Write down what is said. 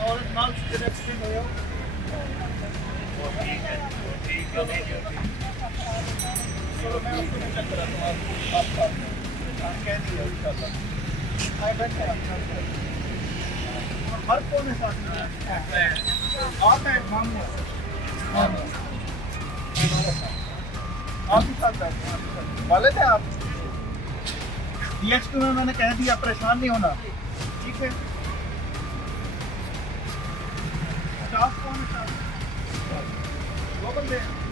और नाल एक्सीडेंट होया चलो मैं उसको नहीं चेक कराता हूँ आप कह दिया इंशाल्लाह मैं बैठा हर कोने साथ आप है मामू आप ही साथ बैठे हैं वाले थे आप DHQ में मैंने कह दिया परेशान नहीं होना ठीक है स्टाफ कौन है दो बंदे हैं